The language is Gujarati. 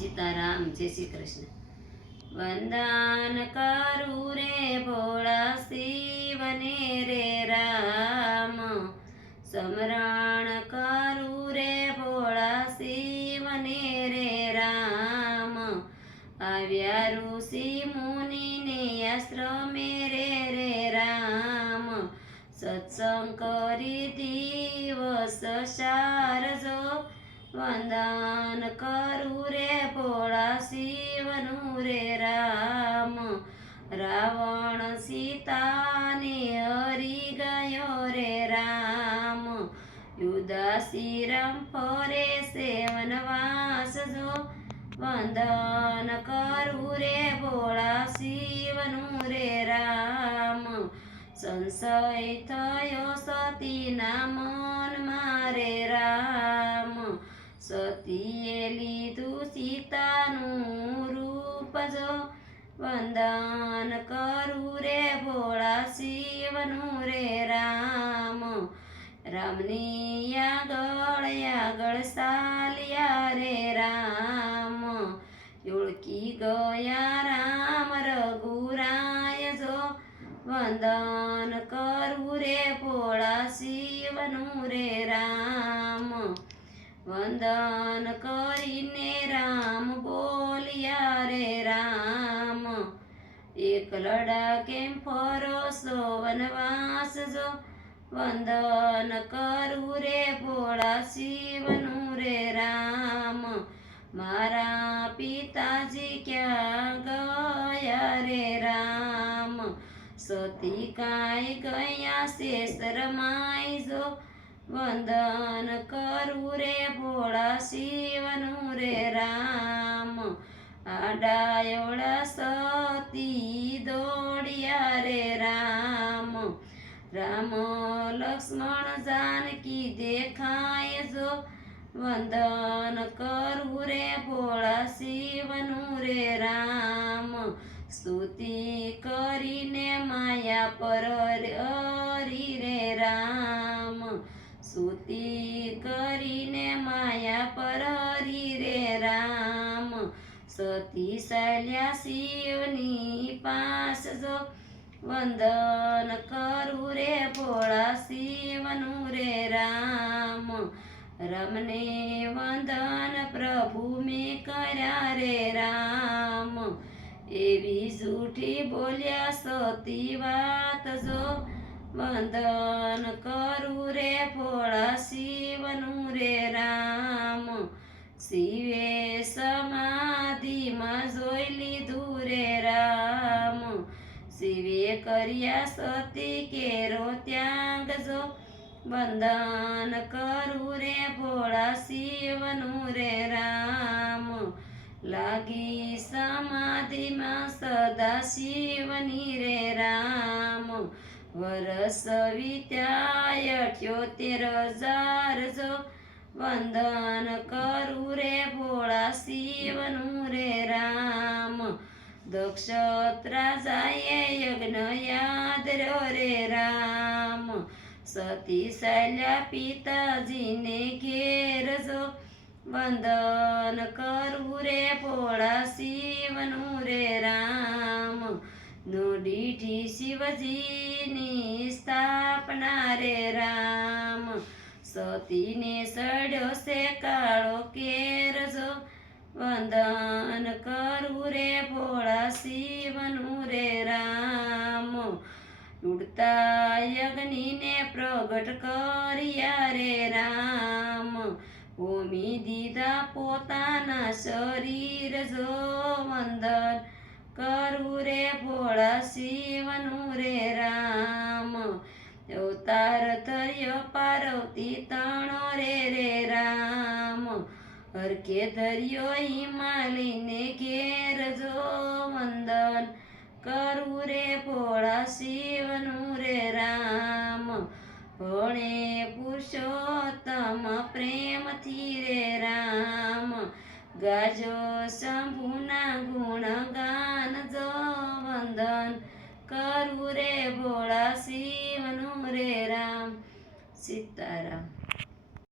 સીતારામ, જય શ્રી કૃષ્ણ. વંદન કરું રે ભોળા શિવને રે રામ, સમરણ કરું રે ભોળા શિવને રે રામ. આવ્યા ઋષિ મુનિને આશ્રમે રે રામ, સત્સંગ કરી દિવસ સારજો. વંદન કરું રે ભોળા શિવનું રે રામ. રાવણ સીતાને હરી ગયો રે રામ, યુદાસી રામ ફરે છે વનવાસ જો. વંદન કરું રે ભોળા શિવનું રે રામ. સંશય થયો સતીના મનમાં રે રામ, સતીએ લીધું સીતાનું રૂપ જો. વંદન કરું રે ભોળા શિવનું રે રામ. રામની આગળ ચાલ્યા રે રામ, ઓળખી ગયા રામ રઘુરાય જો. વંદન કરું રે ભોળા શિવનું રે રામ. વંદન કરીને રામ બોલ્યા રે રામ, એકલડા કેમ ફરો છો વનવાસ જો. વંદન કરું રે ભોળા શિવનું રે રામ. મારા પિતાજી ક્યાં ગયા રે રામ, સતી કાંઈ ગયા છે શરમાઈ જો. વંદન કરું રે ભોળા શિવનું રે રામ. આડાયોડા સતી દોડ્યા રે રામ, રામ લક્ષ્મણ જાનકી દેખાય જો. વંદન કરું રે ભોળા શિવનું રે રામ. સ્તુતિ કરીને માયા પર હરી રે રામ, સ્તુતિ કરીને માયા પર હરી રે રામ. સતી ચાલ્યા શિવની પાસ જો. વંદન કરું રે ભોળા શિવનું રે રામ. રામને વંદન પ્રભુ મેં કર્યા રે રામ, એવી જૂઠી બોલ્યા સતી વાત જો. વંદન કરું રે ભોળા શિવનું રે રામ. શિવે સમાધિમાં જોઈ લીધું રે રામ, શિવે કર્યા સતી કેરો ત્યાગ જો. વંદન કરું રે ભોળા શિવનું રે રામ. લાગી સમાધિમાં સદા શિવની રે રામ, વરસ વીત્યા 78,000 જો. વંદન કરું રે ભોળા શિવનું રે રામ. દક્ષ રાજાએ યજ્ઞ યાદ રે રામ, સતી ચાલ્યા પિતાજીને ઘેર જો. વંદન કરું રે ભોળા શિવનું રે રામ. નોડીઠી શિવજીની સ્થાપના રે રામ, સતીને સડ્યો છે કાળો કેર જો. વંદન કરું રે ભોળા શિવનું રે રામ. ઉડતા યજ્ઞને પ્રગટ કર્યા રે રામ, હોમી દીધા પોતાના શરીર જો. વંદન કરું રે ભોળા શિવનું રે રામ. અવતાર ધર્યો પાર્વતી તણો રે રામ, હરકે ધર્યો હિમાલયને ઘેર જો. વંદન કરું રે ભોળા શિવનું રે રામ. ભણે પુરુષોત્તમ પ્રેમથી રે રામ, ગાજો શંભુના ગુણ ગાન જો. વંદન કરું રે ભોળા શિવનું રે રામ. સીતારામ.